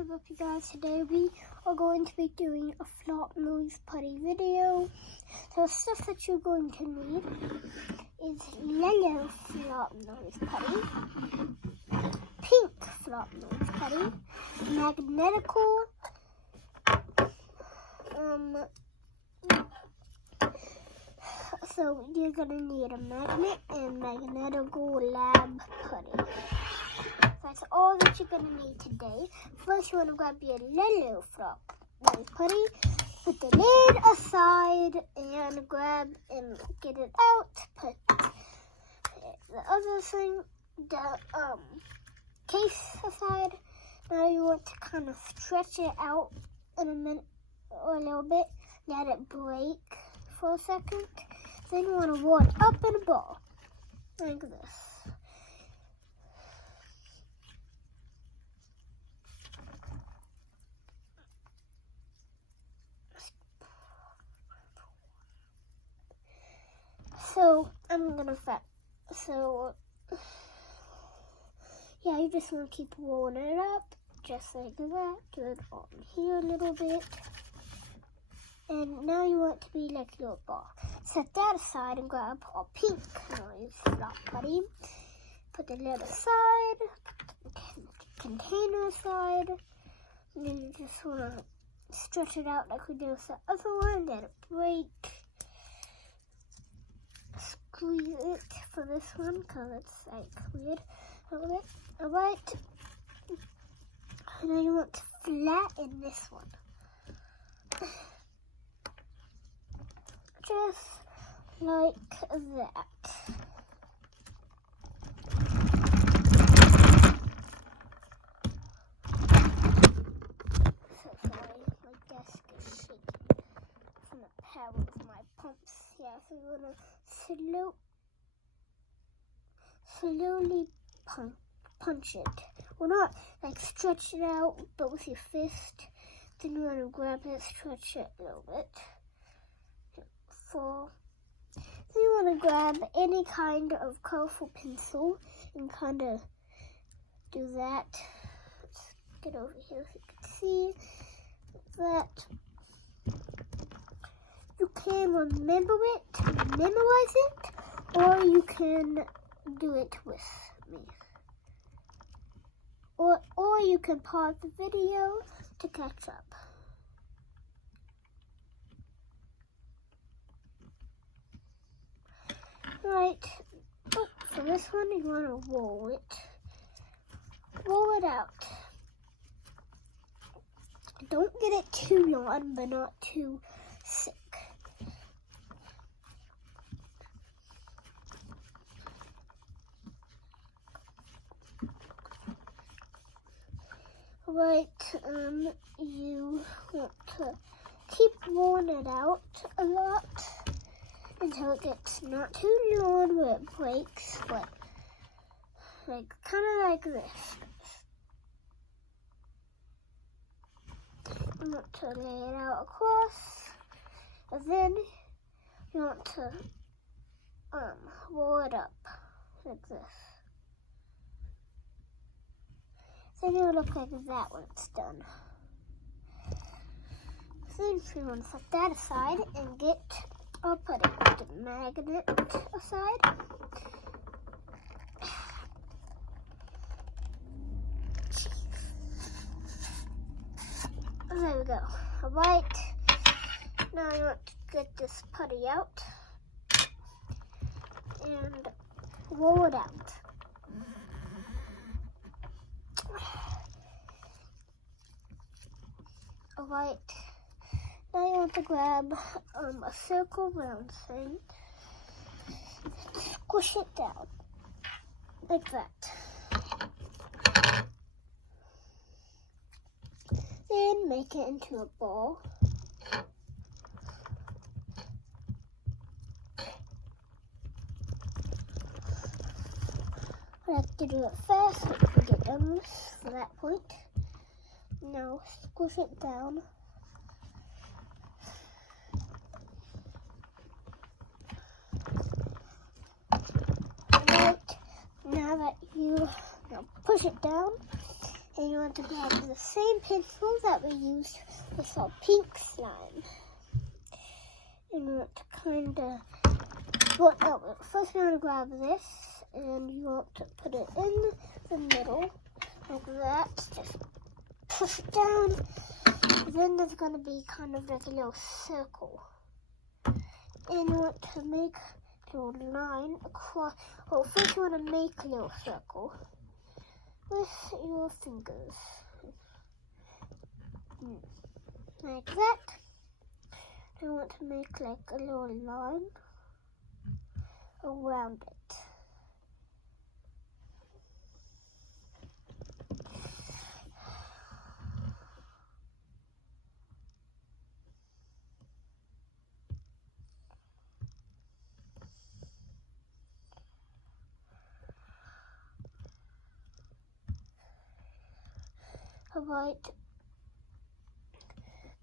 is up, you guys? Today we are going to be doing a flop nose putty video. So the stuff that you're going to need is yellow flop nose putty, pink flop nose putty, magnetical, so you're gonna need a magnet and magnetical lab putty. That's all that you're going to need today. First, you want to grab your yellow flop nose putty, put the lid aside, and grab and get it out. Put the other thing, the case aside. Now you want to kind of stretch it out in a minute or a little bit. Let it break for a second. Then you want to roll it up in a ball, like this. So, I'm gonna yeah, you just want to keep rolling it up, just like that. Do it on here a little bit. And now you want to be like a little ball. Set that aside and grab a pink nose flop putty. Put the lid aside, put the container aside. And then you just want to stretch it out like we did with the other one, let it break. Squeeze it for this one because it's like weird a little bit. Alright, and then you want to flatten this one. Just like that. So sorry, my desk is shaking from the power of my pumps. Yeah, so you want to slowly punch it. Well, not like stretch it out, but with your fist. Then you want to grab it, stretch it a little bit. Then you want to grab any kind of colorful pencil and kind of do that. Let's get over here so you can see that. You can remember it, memorize it, or you can do it with me. Or you can pause the video to catch up. Right, for this one you want to roll it out. Don't get it too long, but not too thick. Right, you want to keep rolling it out a lot until it gets not too long where it breaks, but like kind of like this. You want to lay it out across, and then you want to roll it up like this. Then it'll look like that when it's done. Then you want to set that aside and get I'll put it with the magnet aside. There we go. Alright. Now you want to get this putty out and roll it out. Alright. Now you want to grab a circle round thing, squish it down, like that. Then make it into a ball. I have to do it fast so we can get done with for that point. Now squish it down. Now that you push it down And you want to grab the same pencil that we used with our pink slime. And you want to first you want to grab this, and you want to put it in the middle, like that. Just push it down. Then there's going to be kind of like a little circle. And you want to make a little line across. Well, first you want to make a little circle with your fingers. Like that. You want to make like a little line around it. Alright,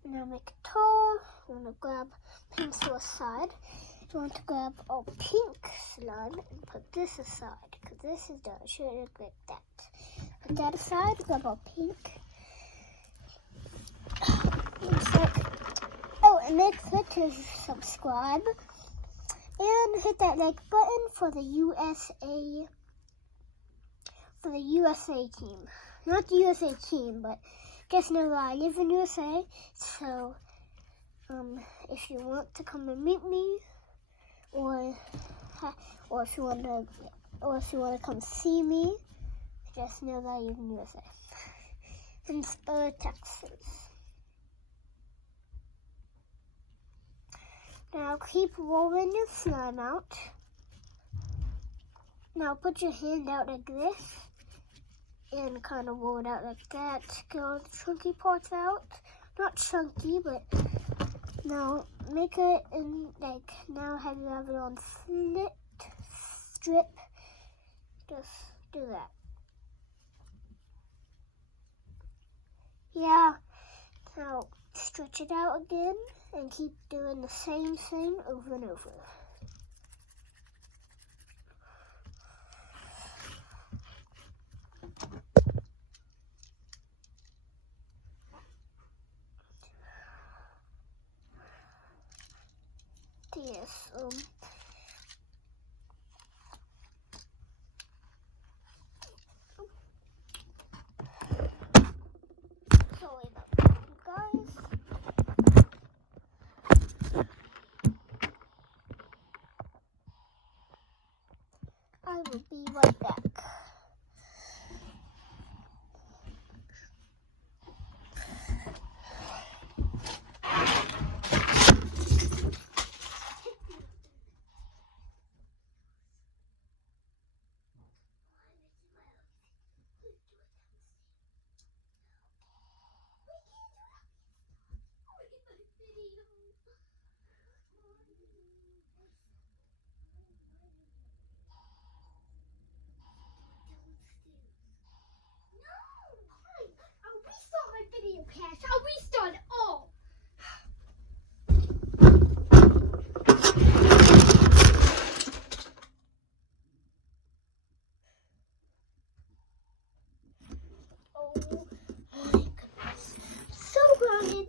now make it tall. You want to grab pencil aside. You want to grab our pink slime and put this aside, because this is done. Should look like that. Put that aside, grab our pink. And make sure to subscribe and hit that like button for the USA team. Not the USA team, but just know that I live in USA. So, if you want to come and meet me, or if you want to come see me, just know that I live in USA. In Spur, Texas. Now keep rolling your slime out. Now put your hand out like this and kind of roll it out like that. Get all the chunky parts out. Not chunky, but now make it in like, now have you have it on strip. Just do that. Yeah. Now stretch it out again and keep doing the same thing over and over. Yes, sorry about that, you guys. I will be right back. I'll restart it all. Oh my goodness. So grounded.